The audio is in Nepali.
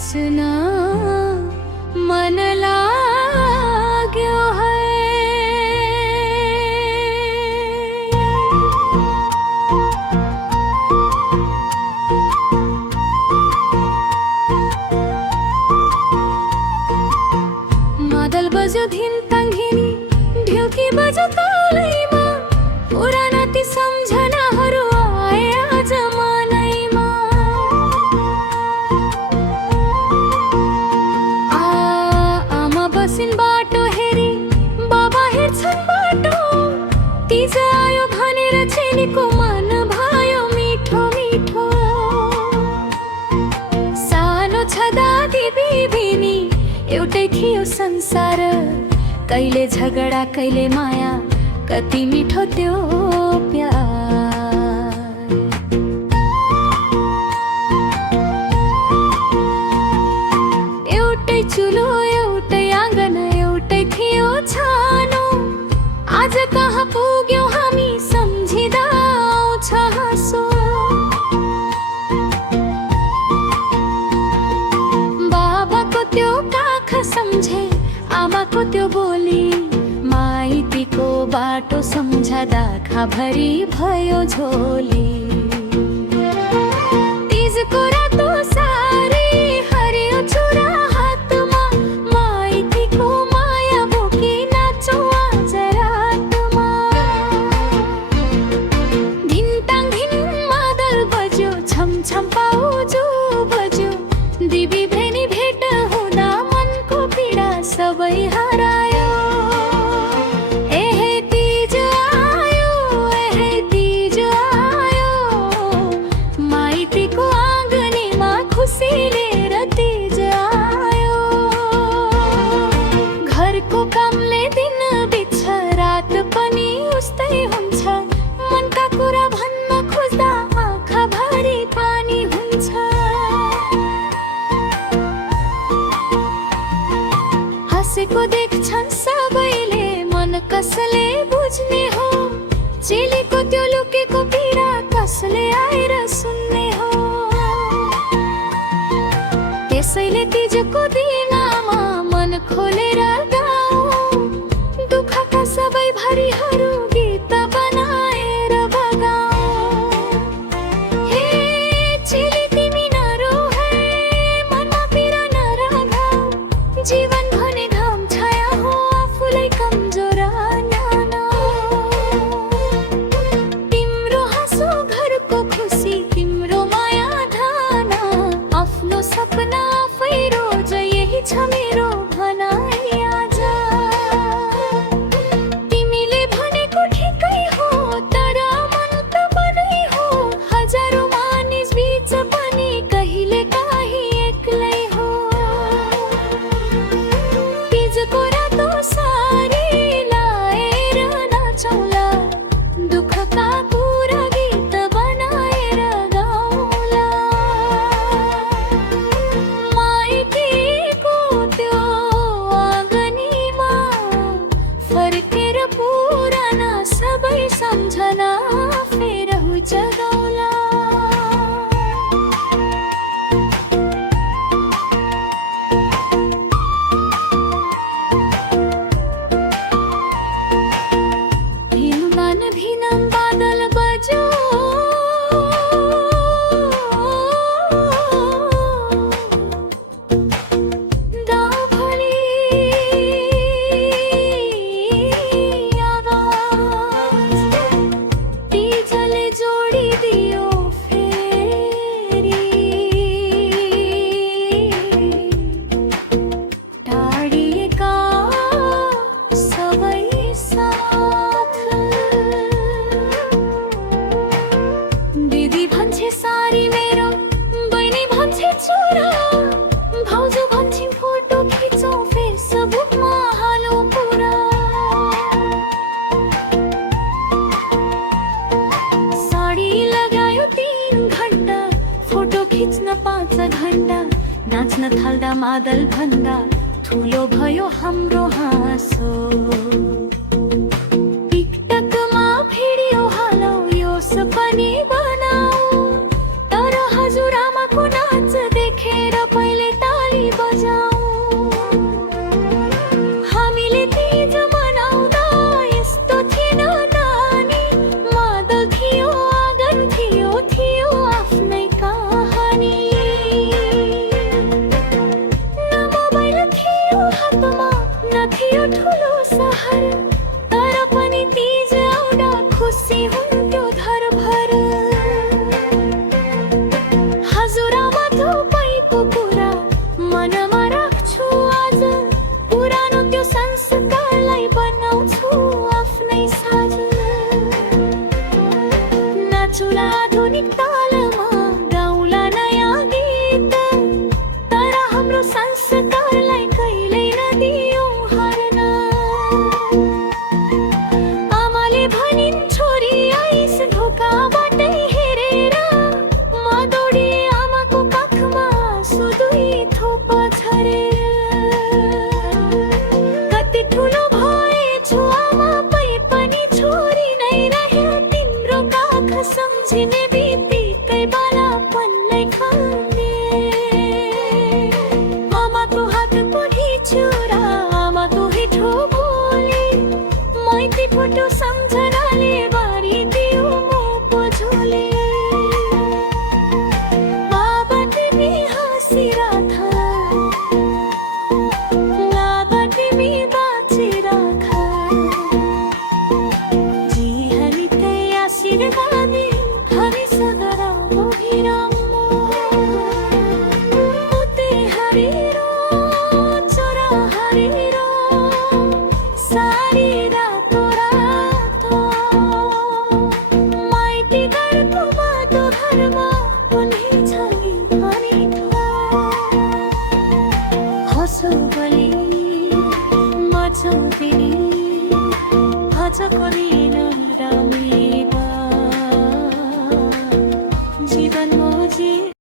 वाचना मन लाग्यो है। मादल बज्यो धिन तङ्घिनी ढ्युकी बज्यो तालैमा, पुराना ती सम्झनाहरू आए आज मनैमा। आमा बसिन् बाटो हेरी, बाबा हेर्छन् बाटो, तिज आयो भनेर चेलीको मन भयो मिठो मिठो। सानो छँदा दिदी एउटै थियो संसार, कहिले झगडा कहिले माया, कति मिठो त्यो प्यार। एउटै चुलो एउटै आँगन एउटै थियो छानो, आज कहाँ पुग्यौं हामी सम्झिँदा आउँछ हाँसो। बाबाको त्यो सम्झे आमाको त्यो बोली, माइतीको बाटो सम्झदा खाभरि भयो झोली। तिजको रातो सारी हरियो चुरा हातमा, माइतीको माया बोकी नाचौँ आज रातमा। धिनताङ धिन मादल बज्यो, छम छम पाउजो बज्यो, दिबी भेनी भेट हुँदा सबै हरायो। एहे तीज आयो, एहे तीज आयो, माइतीको आँगनीमा खुसी लिएर तीज आयो। घरको कामले दिन बित्छ, रात पनि उस्तै हुन्छ, मनका कुरा भन्न खोज्दा आँखाभरि पानी हुन्छ। हाँसेको देख्छन् सबैले, मन कसले बुझ्ने हो, चेलीको त्यो लुकेको पीडा कसले आएर सुन्ने हो। त्यसैले तिजको दिनमा मन खोलेर गाउँ, दुःखका सबै भरिहरू गीत बनाएर बगाउँ। हे चेली तिमी नरो है, मनमा पीडा नरागाऊ, जीवन भने घाम छाया हो, आफूलाई कमजोर नाना। तिम्रो हाँसो घरको खुसी, तिम्रो माया धाना, आफ्नो सपना आफै रोज, यही छ मेरो भनाइ आज। तिमीले भनेको ठिकै हो, तर मन त बनै हो, हजारौँ मानिस बीच पनि कहिले काहीँ एक्लै हो। तिजको रातो सारी लाएर नाचौँला, दुःखका कुरा गीत बनाएर गाउँला। माइतीको त्यो आँगनीमा फर्केर पुराना सबै सम्झना फेर जगाउला। भिनम बादल बज्यो, गाउँभरि आवाज, तिजले जोडिदियो फेरि। टाढिएका सबै साथ, दिदी भन्छे सारी मेरो, बहिनी भन्छे छोरा, भाउजू भन्छे फोटो खिचौँ फेसबुकमा हालौँ पुरा। साडी लगायो 3 घण्टा, फोटो खिच्न 5 घण्टा, नाच्न थाल्दा मादल भन्दा ठुलो भयो हाम्रो हाँसो। टिकटकमा भिडियो हालौ, यो पनि बनाऊ, तर हजुरआमाको नाच देखेर पहिले त तिनी आजको दिन